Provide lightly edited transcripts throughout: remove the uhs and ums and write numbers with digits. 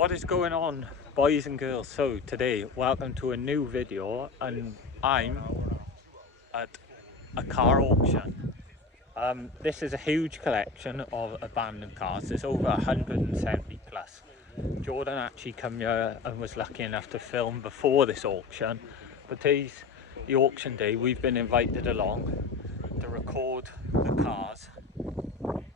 What is going on, boys and girls? So today, welcome to a new video, and I'm at a car auction. This is a huge collection of abandoned cars. There's over 170 plus. Jordan actually come here and was lucky enough to film before this auction, but today's the auction day. We've been invited along to record the cars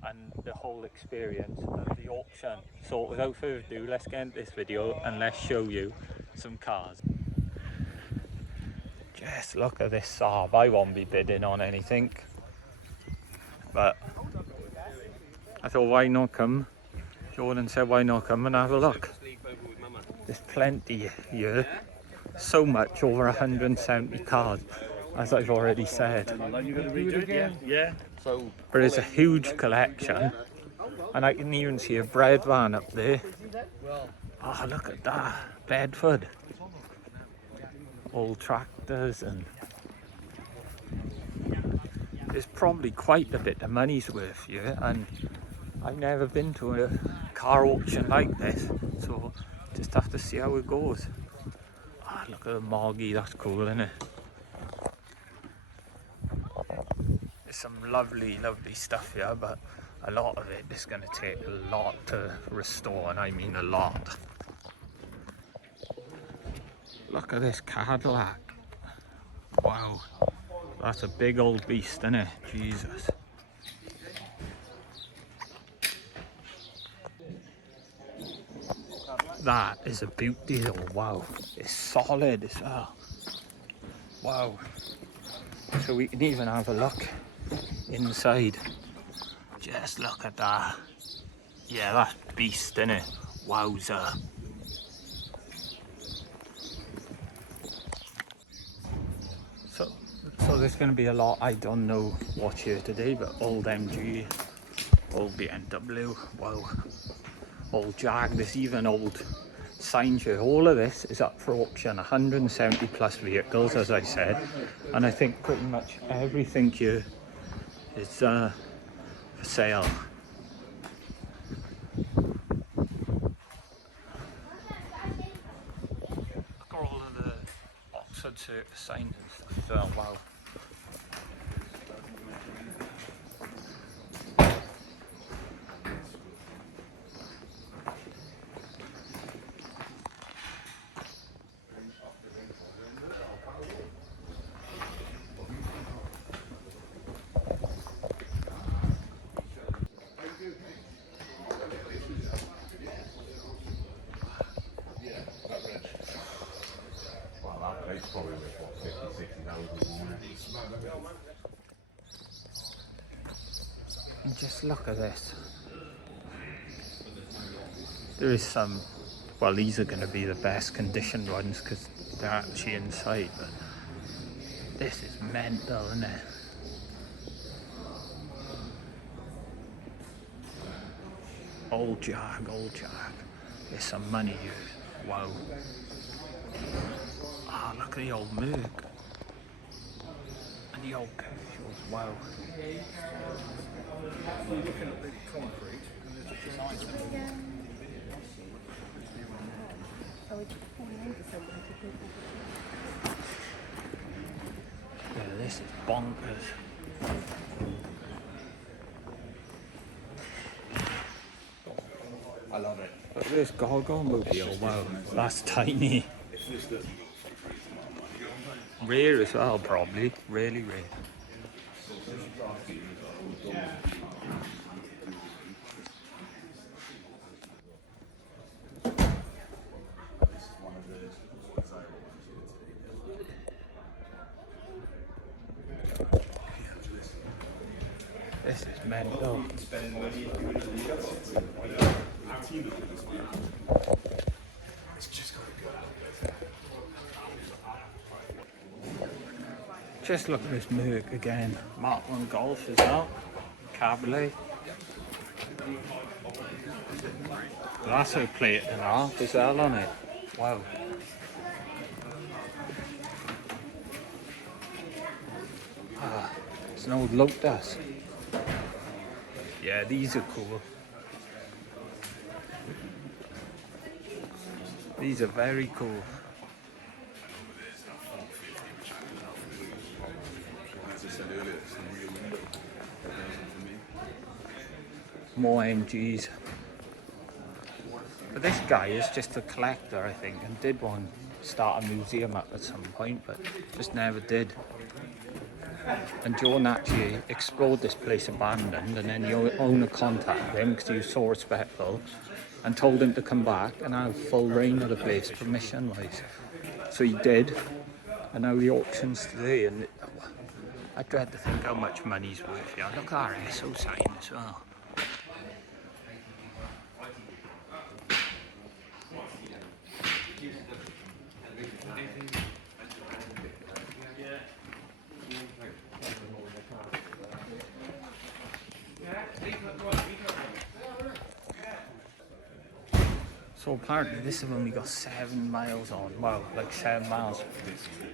and the whole experience of the auction. So without further ado, let's get into this video and let's show you some cars. Just look at this Saab. I won't be bidding on anything, but I thought, why not come? Jordan said, why not come and have a look? There's plenty here. So much, over 170 cars, as I've already said. Yeah. But it's a huge collection, and I can even see a bread van up there. Oh, look at that, Bedford. Old tractors, and there's probably quite a bit of money's worth here, and I've never been to a car auction like this, so just have to see how it goes. Oh, look at the marques, that's cool, isn't it? Some lovely stuff here, but a lot of it is going to take a lot to restore, and I mean a lot. Look at this Cadillac. Wow, that's a big old beast, isn't it? Jesus. That is a beauty though. Wow, it's solid as well. Wow. So we can even have a look inside. Just look at that. Yeah, that's beast, isn't it? Wowza. So there's going to be a lot. I don't know what's here today, but old MG, old BMW, wow, old Jag. There's even old signs here. All of this is up for auction. 170 plus vehicles, as I said, and I think pretty much everything here is for sale. Look at all of the Oxford Circus signs and stuff. Oh, wow. And just look at this. There is some, well, these are going to be the best conditioned ones because they're actually inside, but this is mental, isn't it? Old Jag, old Jag. There's some money here. Wow. Ah, oh, look at the old Merc. And the old Peugeots, wow. Yeah, this is bonkers. I love it. Look at this Gargomobile, wow, that's tiny. Rare as well, probably, really rare. This is mental. Just look at this Merc again. Mark 1 Golf as well. Cabriolet. That's a plate and a half as well on it. Wow. Ah, it's an old Lotus. Yeah, these are cool. These are very cool. More MGs. But this guy is just a collector, I think, and did want to start a museum up at some point, but just never did. And John actually explored this place abandoned, and then the owner contacted him because he was so respectful and told him to come back and have full reign of the place, permission-wise. So he did, and now the auction's today, and I dread to think how much money's worth here. Look at that SO sign as well. So apparently this has only got 7 miles on. Wow, like 7 miles.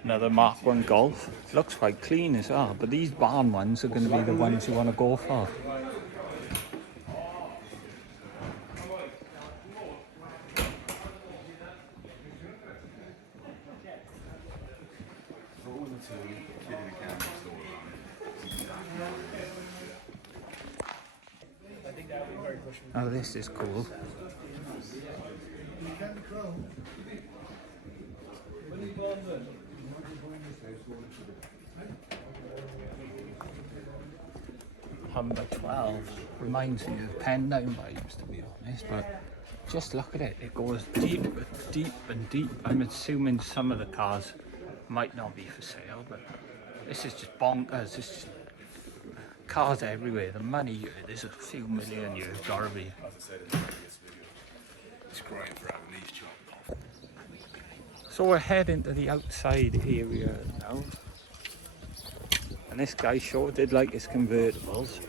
Another Mark 1 Golf. Looks quite clean as well, but these barn ones are going to be the ones you want to go for. Oh, this is cool. Number 12 reminds me of pen down vibes, to be honest, but just look at it, it goes deep and deep. I'm assuming some of the cars might not be for sale, but this is just bonkers. It's just cars everywhere. The money here, there's a few million here, gotta be. So we're heading to the outside area now, and this guy sure did like his convertibles.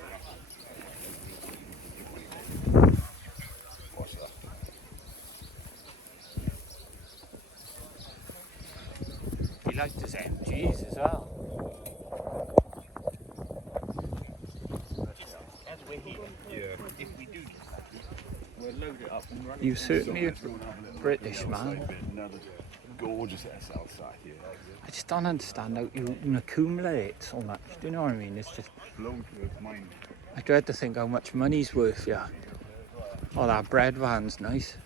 He liked his MGs as well. You're certainly a British man. Gorgeous SL site here. I just don't understand how you can accumulate so much. Do you know what I mean? It's just Blown to its mind. I dread to think how much money's worth, yeah. Oh, that bread van's nice.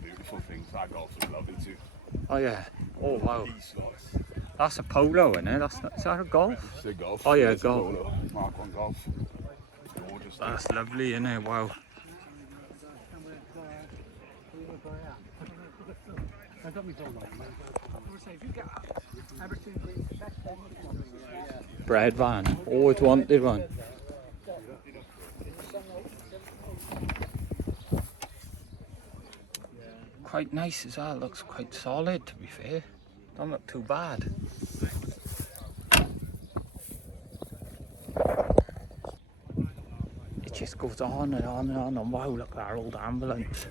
Beautiful things. That golf's lovely too. Oh yeah. Oh wow. These slots. That's a Polo, isn't it? That's not, is that a Golf? It's a Golf. Oh yeah, It's a Golf. Polo. Mark 1 Golf. Gorgeous. That's lovely, isn't it? Wow. Bread van. Always wanted one. Quite nice as well. Looks quite solid, to be fair. Don't look too bad. It just goes on and on and on. And wow, look at our old ambulance.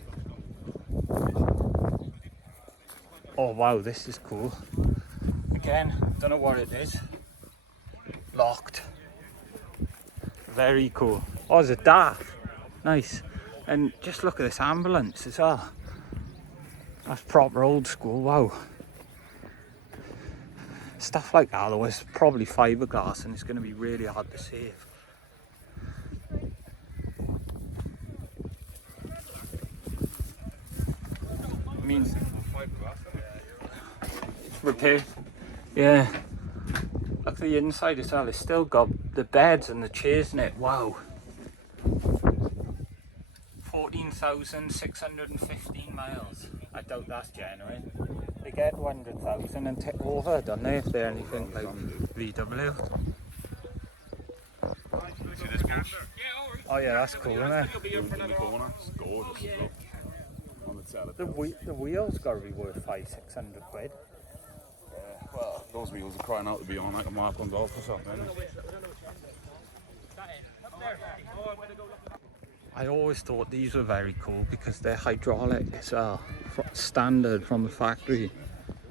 Oh wow, this is cool. Again, don't know what it is. Locked. Very cool. Oh, it's a DAF. Nice. And just look at this ambulance as well. That's proper old school, wow. Stuff like that though is probably fiberglass and it's going to be really hard to save. I mean, repair. Yeah. Look at the inside as well. It's still got the beds and the chairs in it. Wow. 14,615 miles. I doubt that's genuine. They get 100,000 and take over, don't they? If they're anything like VW. See this bush? Oh yeah, that's cool, isn't it? In the corner. It's gorgeous. On the tail. The wheels got to be worth 500-600 quid. Well, those wheels are crying out to be on like a Mark 1 Golf or something. I always thought these were very cool because they're hydraulic as well, standard from the factory,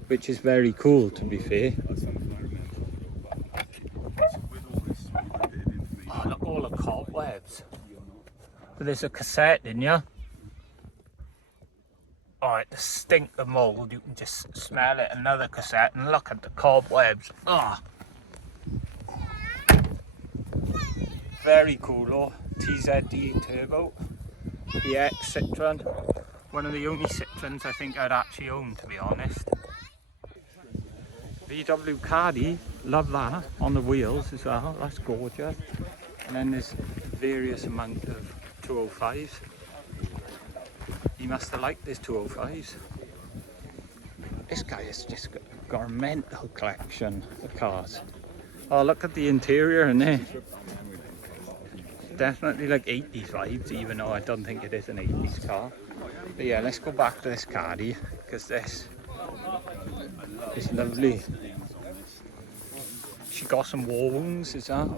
which is very cool, to be fair. Oh, look, all the cobwebs. But there's a cassette, didn't you? Alright, the stink of mould, you can just smell it. Another cassette, and look at the cobwebs. Ugh. Very cool though. TZD Turbo. The X Citroen. One of the only Citroens I think I'd actually own, to be honest. VW Caddy, love that, on the wheels as well, that's gorgeous. And then there's various amount of 205s. He must have liked his 205s. This guy has just got a mental collection of cars. Oh, look at the interior in there. Definitely like 80s vibes, even though I don't think it is an 80s car. But yeah, let's go back to this Caddy, because this is lovely. She got some war wounds, is that?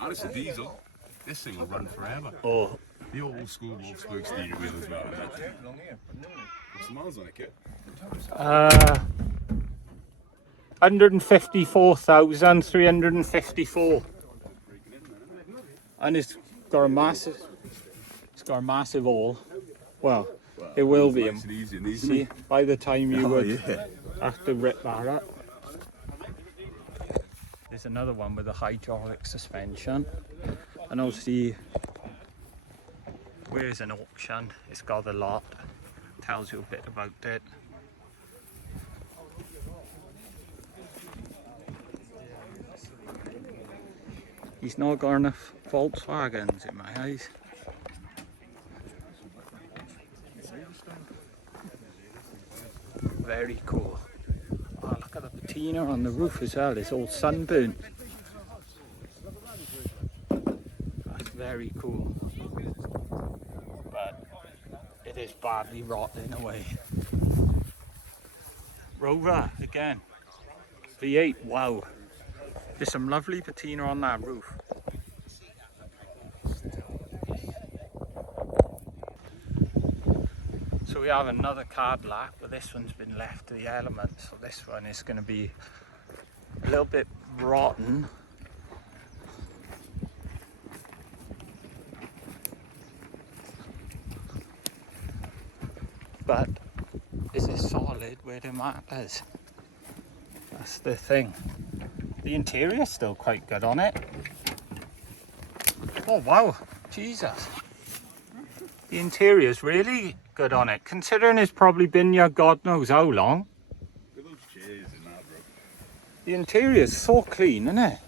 And it's a diesel. This thing will run forever. Oh. The old school Wolfsburg steering wheel as well. What's the miles on it, kid? 154,354. And it's got a massive haul. Well, it will be. Nice and easy and easy. See, by the time you would have to rip that up. There's another one with a hydraulic suspension. And obviously, where's an auction? It's got a lot. Tells you a bit about it. He's not got enough Volkswagens in my eyes. Very cool. Oh, look at the patina on the roof as well. It's all sunburnt. That's very cool. But it is badly rotting away. Rover again. V8, wow. There's some lovely patina on that roof. So we have another Cadillac, but this one's been left to the elements. So this one is going to be a little bit rotten. But is it solid where the matters? That's the thing. The interior's still quite good on it. Oh wow, Jesus. The interior's really good on it, considering it's probably been here God knows how long. Look at those chairs in that, bro. The interior's so clean, isn't it?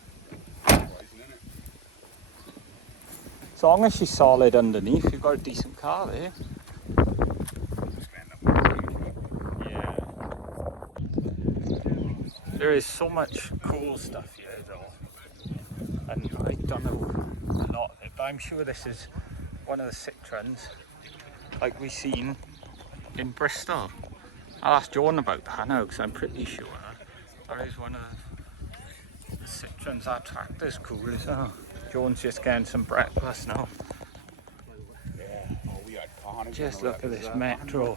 As long as she's solid underneath, you've got a decent car there. Yeah. There is so much cool stuff here though. And I don't know a lot of it, but I'm sure this is one of the Citroens like we seen in Bristol. I'll ask John about that now, because I'm pretty sure that is one of the Citroens. That tractor's cool as well. John's just getting some breakfast now. Yeah. Oh, we had carnage. Just look at this Metro.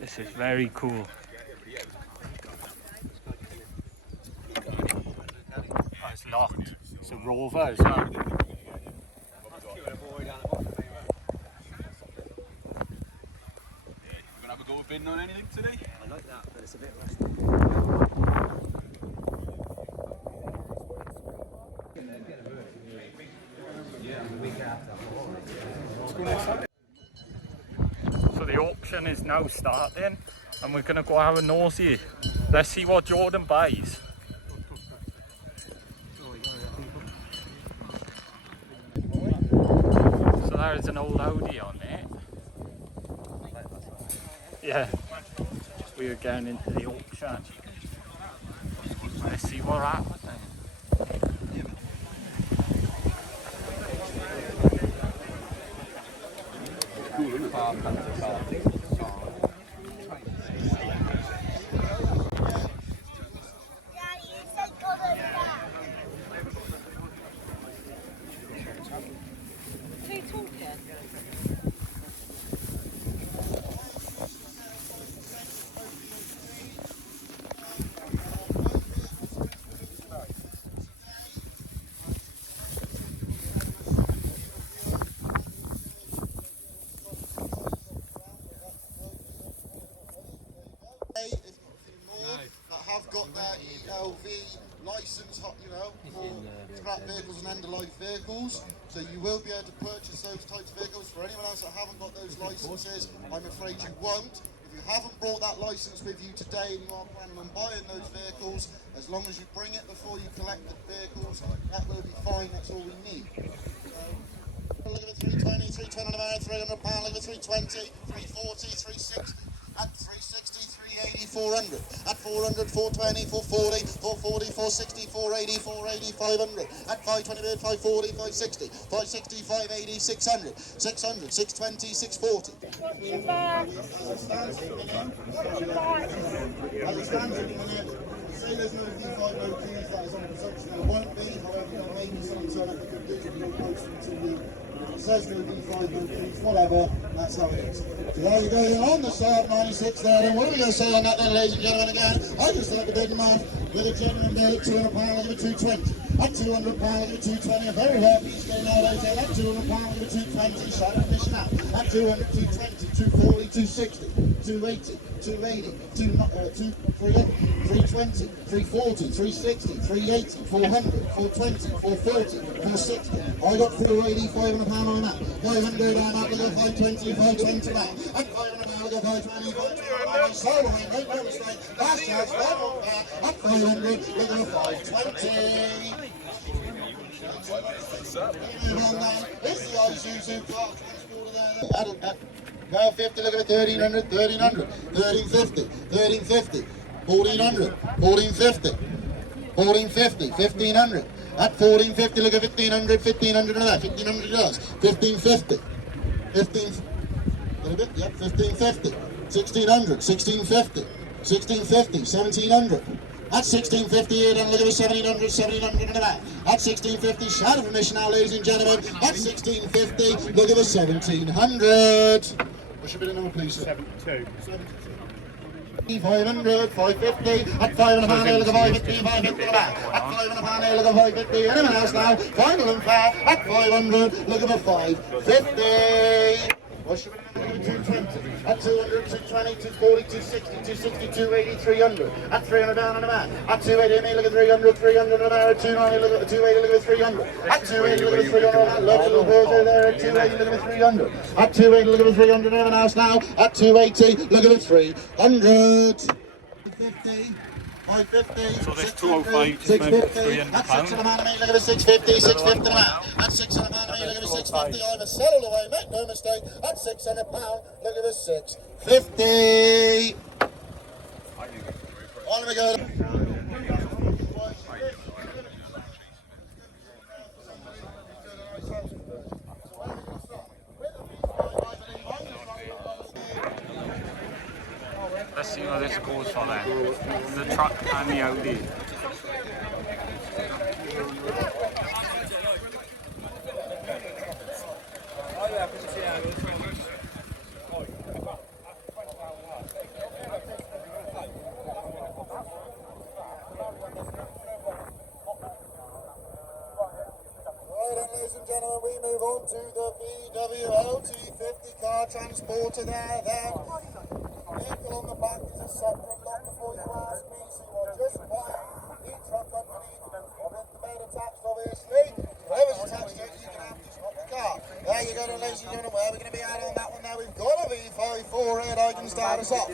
This is very cool. Oh, it's locked. It's a Rover as well. Go bidding on anything today? I like that, but it's a bit rusty. So the auction is now starting, and we're gonna go have a nosy. Let's see what Jordan buys. So there is an old Audi on there. Yeah, we are going into the auction. Let's see what happens then. Cool, isn't it? license, you know, for scrap vehicles and end-of-life vehicles. So you will be able to purchase those types of vehicles. For anyone else that haven't got those licenses, I'm afraid you won't. If you haven't brought that license with you today and you are planning on buying those vehicles, as long as you bring it before you collect the vehicles, that will be fine. That's all we need. Look at the 320, 320 on the man, £300, look at the 320, 340, 360, at 360, 380, 400, at 400, 420, 440, 440, 460, 480, 480, 500, at 520, 540, 560, 560, 580, 600, 600, 620, 640. As it stands at the minute, say there's no V5 no keys, that is on production. There won't be, however, there may be some turn up that could do to be posted to you. It says no V5 no keys, whatever, that's how it is. So there you go, you're on the start 96 there. Then what are we going to say on that then, ladies and gentlemen, again? I just like a big mouth with a genuine bid at £200 over 220. At £200 over 220, a very rare piece game nowadays. At £200 over 220, shadow fish now. At 200, 220, 240, 260, 280, 280, 320, 340, 360, 380, 400, 420, 440, 460. I got 480, £500 on that. 500 on that, look at 520, 520 back. At 500 now, look at 520, 520. So, make no mistake, last chance, one more back. At 500, look at 520. It's the Isuzu Clark Transporter there. At 50, look at it, 1300, 1300, 1350, 1350, 1400, 1450, 1450, 1500. At 1450, look at 1500, 1500 of that, 1500 dollars, 1550, 15, little bit, yep, 1550, 1600, 1650, 1650, 1700. At 1650 here, then look at the 1700, 1700 in the back. At 1650, shout of permission now, ladies and gentlemen. At 1650, look at the 1700. What's your bid number, please, sir? 72. 500, 550, at £500 here, look at 550, 550 in the back. At £500 here, look at 550. Anyone else now? Final and fair. At 500, look at the 550. What's your bid number? 220. At 200, 220, 240, 260, 260, 280, 300. At 300 down on the mat. At 280, me look at 300, 300 on there. At 290, look at 280, look at 300. At 280, look at 300 on that. Look at the Peugeot there. At 280, look at 300. At 280, look at 300. Anyone else now? At 280, look at 300. 50. 550, so there's 205 to spend £300. At 600 man, look at the 650, 650 now. At 600 man, look at the 650. I'm a settled away, make no mistake. At £600, look at the 650. On we go. Let's see how this goes for them. The truck and the Audi. Ladies and gentlemen, we move on to the VW LT50 car transporter there. Vehicle on the back is a separate lot before you ask me, so you are just buying the truck underneath. I've got the main attached, obviously. Whoever's attached to it, you can have to swap the car. There you go, ladies and gentlemen, where we're going to be out on that one now. We've got a V5 4-head, I can start us off.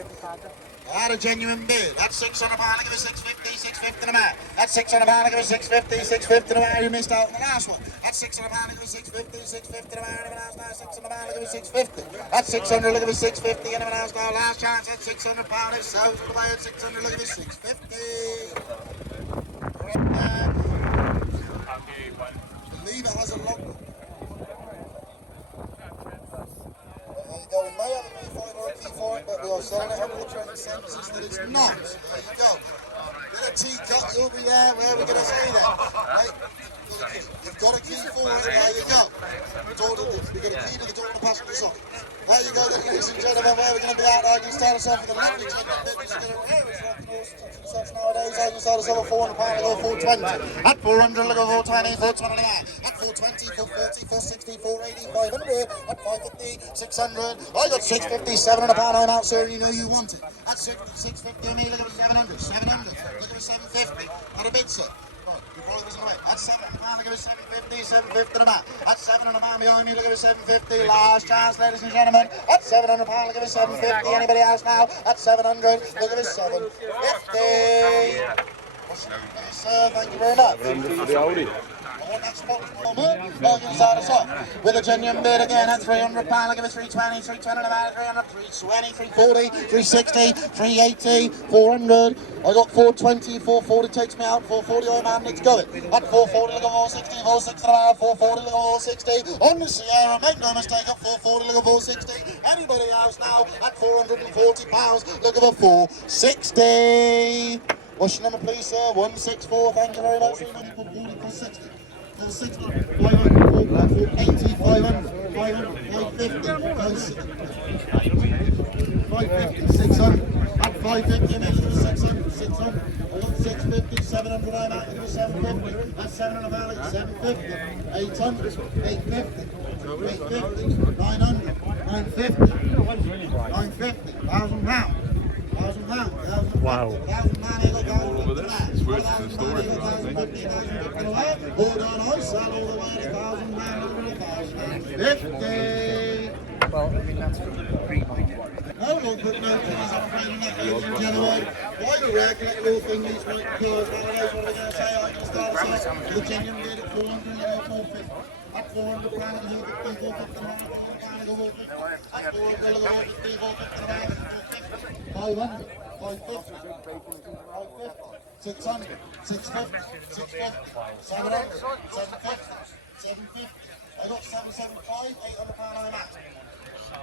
At a genuine bid. That's £600, look at the 650, 650 in the mat. That's £600, look at the 650, 650 in the mat. You missed out on the last one. That's £600, look at the 650, 650 in the mat. Anyone else now? £600, look at the 650. That's £600, look at the 650. Anyone else now? Last chance. That's £600. It sells all the way at £600, look at the 650. Right there. I believe it has a logbook. There you go. We may have a V5 or a key for it, but we are selling it under the consensus that it's not. There you go. Bit of teacup, you'll be there. Where are we going to say that? Right? You've got a key for it. There you go. We've got a key to the door on the passenger side. There you go, then, ladies and gentlemen. Where we're going to be out, I can start us off with a lovely genuine business. We're going to wear it rocking horse and such nowadays. I can start us off with £400, look at £420. At £400, look at £420, £420 at 420, 440, 460, 480, 500, at 550, 600. I got 650, 700 pound. I'm out, sir, and you know you want it. At 650 on me, look at 700, 700, look at 750. At a bid, sir. Right, you probably wasn't away. At 700 pound, look at 750, 750 and a back. At 700 pound behind me, look at 750. Last chance, ladies and gentlemen. At 700 pound, look at 750. Anybody else now? At 700, look at 750. Sir, thank you very much. For the Audi. With a genuine bid again at £300, look at it 320, 320 about 300, 320, 340, 360, 380, 400. I got 420, 440 takes me out, 440 I'm out, it's going. At 440 look at 460, 460 about 440 look at 460. On the Sierra, make no mistake, at 440 look at 460. Anybody else now at £440, look at the 460. What's your number, please, sir? 164. Thank you very much. 460. 460. 500. 480. 500. 500. 550. 600. At 550, make it 600. 600. I got 650. 700. I'm out. Give it 750. That's 700 pound. 750. 800. 850. 850. 900. 950. 950. £1,000. Wow. All over this. It's worth the story. Hold on, I sell all the way to £1,000. Well, I mean, that's No one put no cars on the net, ladies and gentlemen. Why do rare collectible thing these great cars? One of those, what are we going to say? I can start us off. The genuine bid at 400 and 450. At 400 pound, the 450, 450, at 400, 450, 450, 500, 550, 550, 600, 650, 650, 700, 750, 750. I got 775, 800 pound I'm at.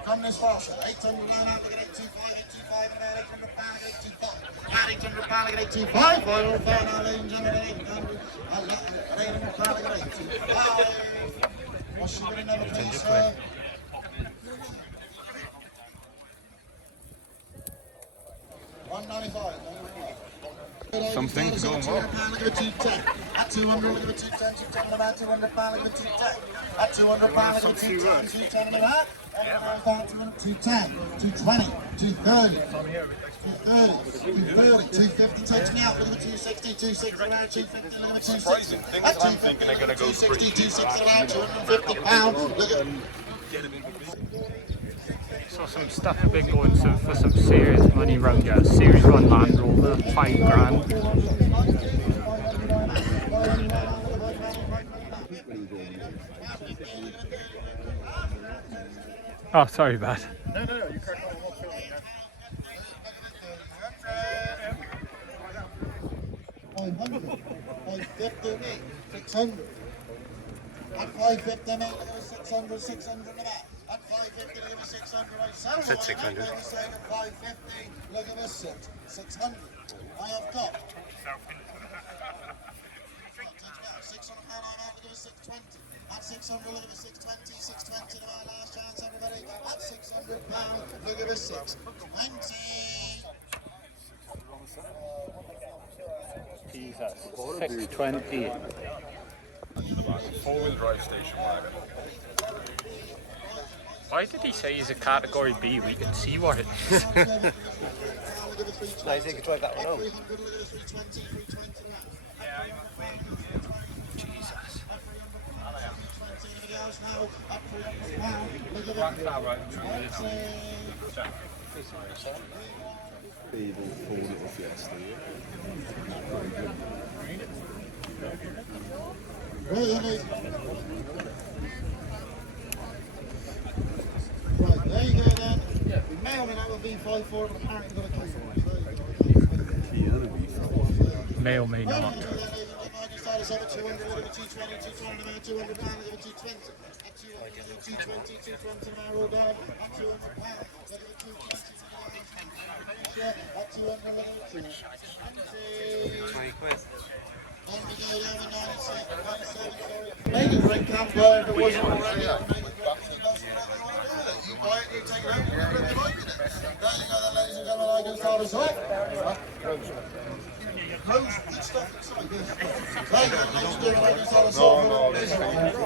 Come this far, 800 I'm out, look at 825, 825, and about 800 pound, 825. At 800 pound, look at 825, 500 pound, ladies and gentlemen, 800, at 800 pound, look at 825. What's your winning number, please, sir? 195. Something going well. At 200, look at 210, 210 about 200 pound, look at 210. At 200 pound, look at 210, 210 about. 210, 220, 230, 230, 250 takes me out, look at 260, 260 around 250, look at 260. At 250, they're going to go 260, 260 around 250 pounds, look at. So some stuff have been going for some serious money round here. Series 1 Land Rover, £5,000. Oh, sorry, bud. No, you crack on. 500, 550, 600. At 550, mate, look at 600, 600 and that. At 550, look at 600. I said 600. At 550, look at this 600. I have got. 600 pound, I'm out, look at 620. At 600, look at the 620, 620 to my last chance, everybody. At 600 pound, look at the 620. Jesus, 620. Four-wheel drive station wagon. Why did he say he's a category B? We can see what it is. Nice, you can drive that one home. Jesus. Evil Ford little Fiesta. Right, there you go then. We may or may not have been 5-4, but apparently got a case for it. May or may not. I just started off at 200, look at 220, 220, about 200 pounds, look at 220. At 220, 220 an hour all down. At 200 pounds, look at 220. At 200, look at 220. 20 quid. On we go down to 97, sorry. Make a great camper if it wasn't already. You buy it, you take it home, you never like it. There you go then, ladies and gentlemen, I can start us off. clothes and stuff inside this. There you go, ladies and gentlemen, I can start us off.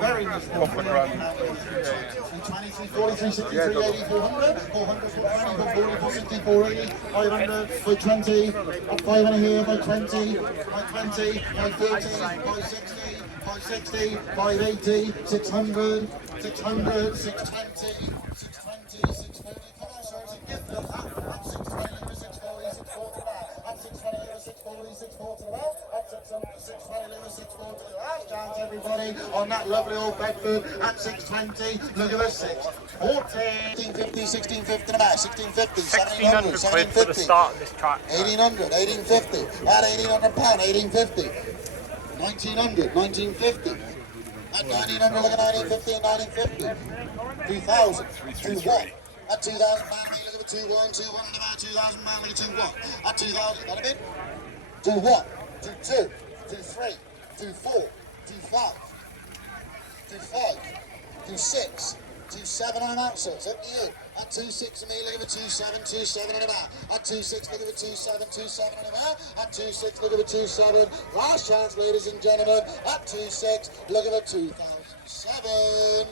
Very nice. 320, 340, 360, 380, 400, 400, 420, 440, 460, 480, 500, 520, up 500 here, 520, 520, 530, 560, 560, 580, 600, 600, 620, 620, 640. Come on, sir, it's a gift of that. Up 620, 640, 640 now. Up 620, 640, 640 now. Up 600, 620, 640. Last chance, everybody, on that lovely old Bedford at 620. Look at us, 640. 1650, 1650 now. 1650, 1700, 1600 quid for the start of this track. 1800, 1850. At £1,800, 1850. 1900, 1950. At 1900, look at 1950, 1950. 2000, 2 what? At 2000 pound, look at 2 1, 2 1, about 2000 pound, look at 2 what? At 2000, got a bit? 2 what? 2 2, 2 3, 2 4, 2 5, 2 5, 2 6, 2 7, I'm out, sir. It's up to you. At 2 6 and me, look at 2 7, 2 7 and about. At 2 6, look at 2 7, 2 7 and about. At 2 6, look at 2 7. Last chance, ladies and gentlemen. At 2 6, look at 2007.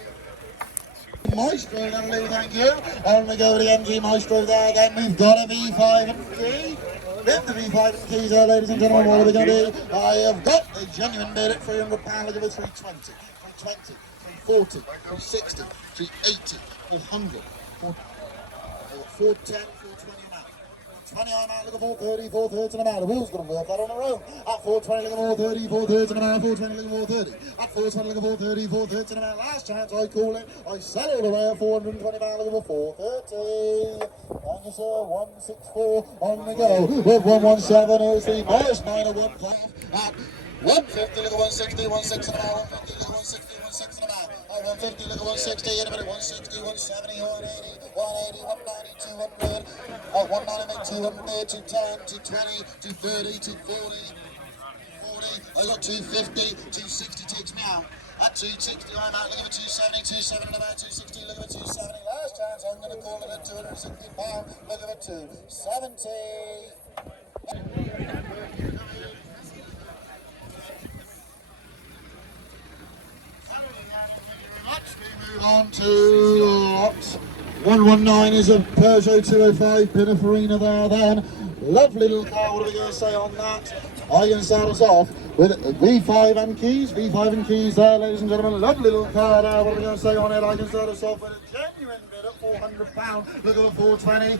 Maestro, lovely, thank you. On we go to the MG Maestro there again. We've got a V5 and key. With the V5 and keys there, ladies and gentlemen, what are we going to do? I have got a genuine bid at £300. Look at 320, 320, 340, 360, 380, 400, 410, 420 amount. 20 I'm out, look at 430, 430 an amount. The wheel's going to work that on their own. At 420, look at 430, 430 an amount. 420, look at 430. At 420, look at 430, 430 an amount. Last chance, I call it. I sell all the way at 420 pounds, look at 430. Thank you, sir. 164, on we go. With 117, here's the most 901 class. At 150, look at 160, 160 an amount. 150, look at 160, 160 an amount. 150, look at 160, in a minute, 160, 170, 180, 180, 190, 200, 190, 200, 210, 220, 230, 240, 240, I got 250, 260 takes me out. At 260, I'm out, look at 270, 270 and about 260, look at 270. Last chance, I'm going to call it at £260, look at 270. We move on to lot 119 is a Peugeot 205 Pininfarina there then. Lovely little car, what are we going to say on that? I can start us off with V5 and keys. V5 and keys there, ladies and gentlemen. Lovely little car there, what are we going to say on it? I can start us off with a genuine bid at £400. Look at the 420.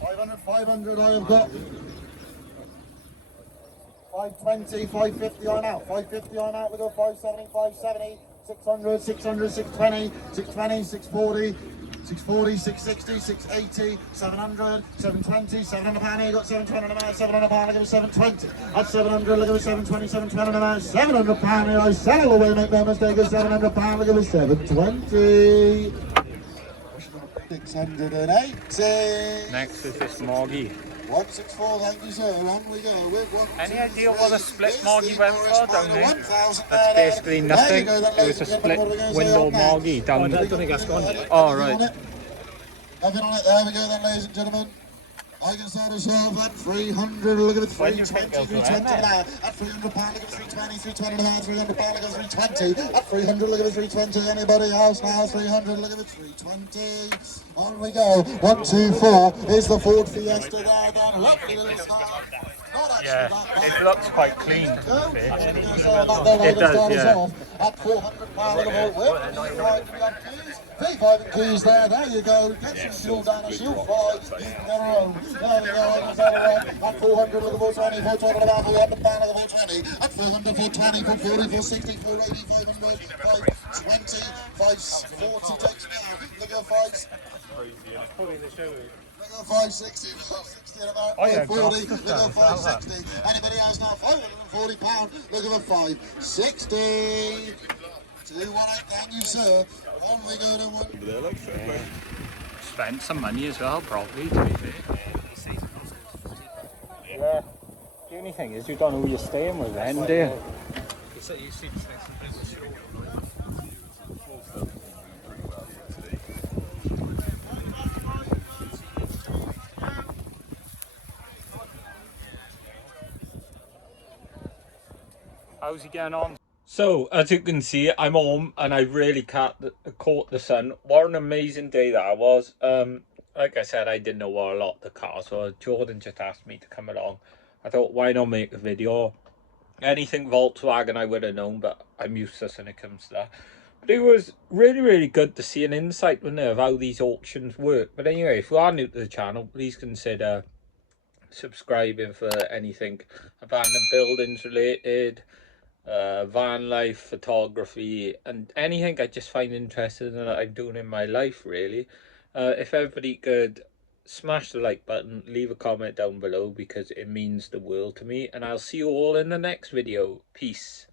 500, 500 I have got. 520, 550 I'm out. 550 I'm out, look at 570, 570. 600, 600, 620, 620, 640, 640, 660, 680, 700, 720, 700 pound here, got 720 on the man, 700 pound, look at 720. At 700, look at 720, 720 on the man, 700 pound here, I sell away, make no mistake, at 700 pound, look at 720. 680. Next is this Margie. 164, thank you, sir. On we go with 1, Any 2, idea 3. what a split Margie went for down there? 1,000 That's basically nothing. There you go, It was a split window Margie down there. I don't think that's gone yet. Oh, right. Nothing on it, there we go then, ladies and gentlemen. I can start us off at 300, look at it, 320, 320 now. At 300 pound, look at 320, 320 now, 300 pound, look at 320. At 300, look at it, 320. Anybody else now? 300, look at it, 320. On we go. 1, 2, 4 is the Ford Fiesta there then. Lovely little car. Yeah, it looks quite clean. It does, yeah. At £400 V5 and keys there you go. Get some fuel down a shield 5. You can go home. There we go. At 400, look at 420, 420 about 400 pound of the 420. At 400, 420, 440, 460, 480, 500, 520, 540 takes me out. Look at 5. Look at 560, 560 and about 540, look at 560. Anybody else now? £540, look at the 560. 218, thank you, sir. On we go to 1. Spent some money as well, probably, to be fair. Yeah. The only thing is, you don't know who you're staying with then, do you? How's he getting on? So, as you can see, I'm home and I really caught the sun. What an amazing day that was. Like I said, I didn't know what a lot of the cars, so Jordan just asked me to come along. I thought, why not make a video? Anything Volkswagen I would have known, but I'm useless when it comes to that. But it was really, really good to see an insight, wasn't it, of how these auctions work. But anyway, if you are new to the channel, please consider subscribing for anything abandoned buildings related, van life, photography, and anything I just find interesting and that I'm doing in my life, really. If everybody could smash the like button, leave a comment down below because it means the world to me, and I'll see you all in the next video. Peace.